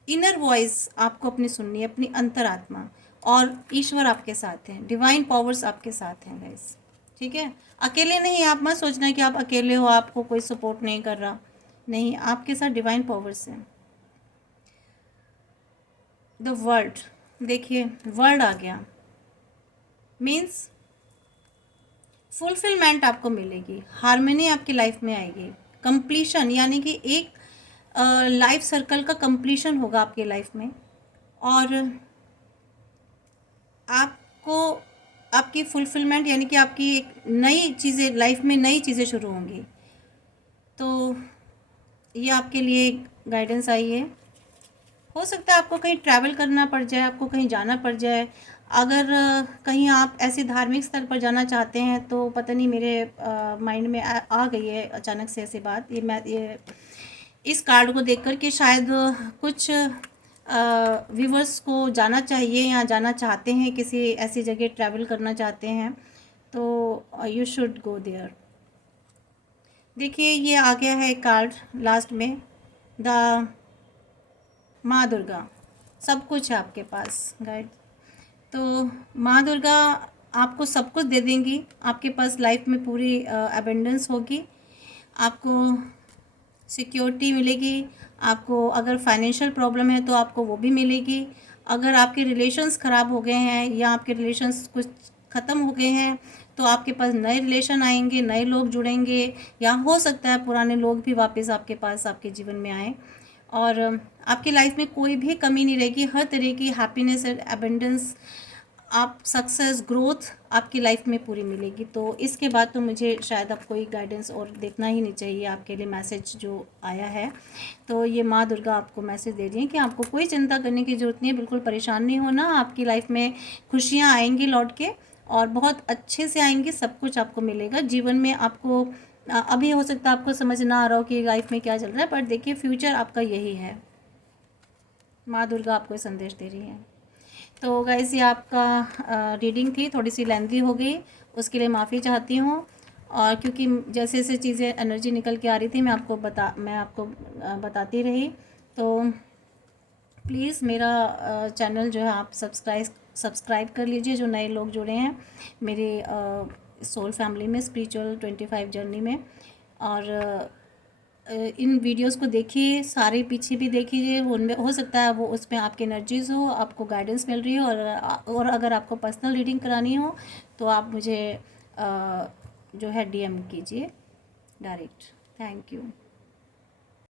इनर वॉइस आपको अपनी सुननी है, अपनी अंतरात्मा, और ईश्वर आपके साथ हैं, डिवाइन पावर्स आपके साथ हैं गाइस। ठीक है, अकेले नहीं। आप मत सोचना कि आप अकेले हो, आपको कोई सपोर्ट नहीं कर रहा। नहीं, आपके साथ डिवाइन पावर्स हैं। द वर्ल्ड, देखिए वर्ल्ड आ गया, मीन्स फुलफिलमेंट आपको मिलेगी, हार्मनी आपकी लाइफ में आएगी, कंप्लीशन, यानी कि एक लाइफ सर्कल का कंप्लीशन होगा आपकी लाइफ में, और आपको आपकी फुलफिलमेंट यानी कि आपकी एक नई चीज़ें लाइफ में, नई चीज़ें शुरू होंगी। तो ये आपके लिए गाइडेंस आई है। हो सकता है आपको कहीं ट्रैवल करना पड़ जाए, आपको कहीं जाना पड़ जाए। अगर कहीं आप ऐसे धार्मिक स्थल पर जाना चाहते हैं, तो पता नहीं मेरे माइंड में आ गई है अचानक से ऐसी बात। ये इस कार्ड को देख कर के शायद कुछ व्यूवर्स को जाना चाहिए या जाना चाहते हैं, किसी ऐसी जगह ट्रैवल करना चाहते हैं, तो यू शुड गो देयर। देखिए, ये आ गया है कार्ड लास्ट में, द माँ दुर्गा, सब कुछ है आपके पास गाइड। तो माँ दुर्गा आपको सब कुछ दे देंगी, आपके पास लाइफ में पूरी अबेंडेंस होगी, आपको सिक्योरिटी मिलेगी, आपको अगर फाइनेंशियल प्रॉब्लम है तो आपको वो भी मिलेगी, अगर आपके रिलेशंस ख़राब हो गए हैं या आपके रिलेशंस कुछ ख़त्म हो गए हैं, तो आपके पास नए रिलेशन आएंगे, नए लोग जुड़ेंगे, या हो सकता है पुराने लोग भी वापस आपके पास आपके जीवन में आए, और आपकी लाइफ में कोई भी कमी नहीं रहेगी, हर तरह की हैप्पीनेस एंड एबेंडेंस, आप सक्सेस, ग्रोथ आपकी लाइफ में पूरी मिलेगी। तो इसके बाद तो मुझे शायद अब कोई गाइडेंस और देखना ही नहीं चाहिए, आपके लिए मैसेज जो आया है। तो ये माँ दुर्गा आपको मैसेज दे रही हैं कि आपको कोई चिंता करने की ज़रूरत नहीं है, बिल्कुल परेशान नहीं होना, आपकी लाइफ में खुशियाँ आएंगी लौट के, और बहुत अच्छे से आएंगी, सब कुछ आपको मिलेगा जीवन में। आपको अभी हो सकता है आपको समझ ना आ रहा हो कि लाइफ में क्या चल रहा है, पर देखिए फ्यूचर आपका यही है, माँ दुर्गा आपको संदेश दे रही है। तो गाइस, ये आपका रीडिंग थी, थोड़ी सी लेंथी हो गई, उसके लिए माफ़ी चाहती हूँ। और क्योंकि जैसे जैसे चीज़ें एनर्जी निकल के आ रही थी, मैं आपको बताती रही। तो प्लीज़ मेरा चैनल जो है आप सब्सक्राइब कर लीजिए, जो नए लोग जुड़े हैं मेरे सोल फैमिली में, स्पिरिचुअल 25 जर्नी में। और इन वीडियोस को देखिए, सारे पीछे भी देखिए, उनमें हो सकता है वो उसमें आपकी एनर्जीज़ हो, आपको गाइडेंस मिल रही हो, और अगर आपको पर्सनल रीडिंग करानी हो तो आप मुझे जो है डीएम कीजिए डायरेक्ट। Thank you.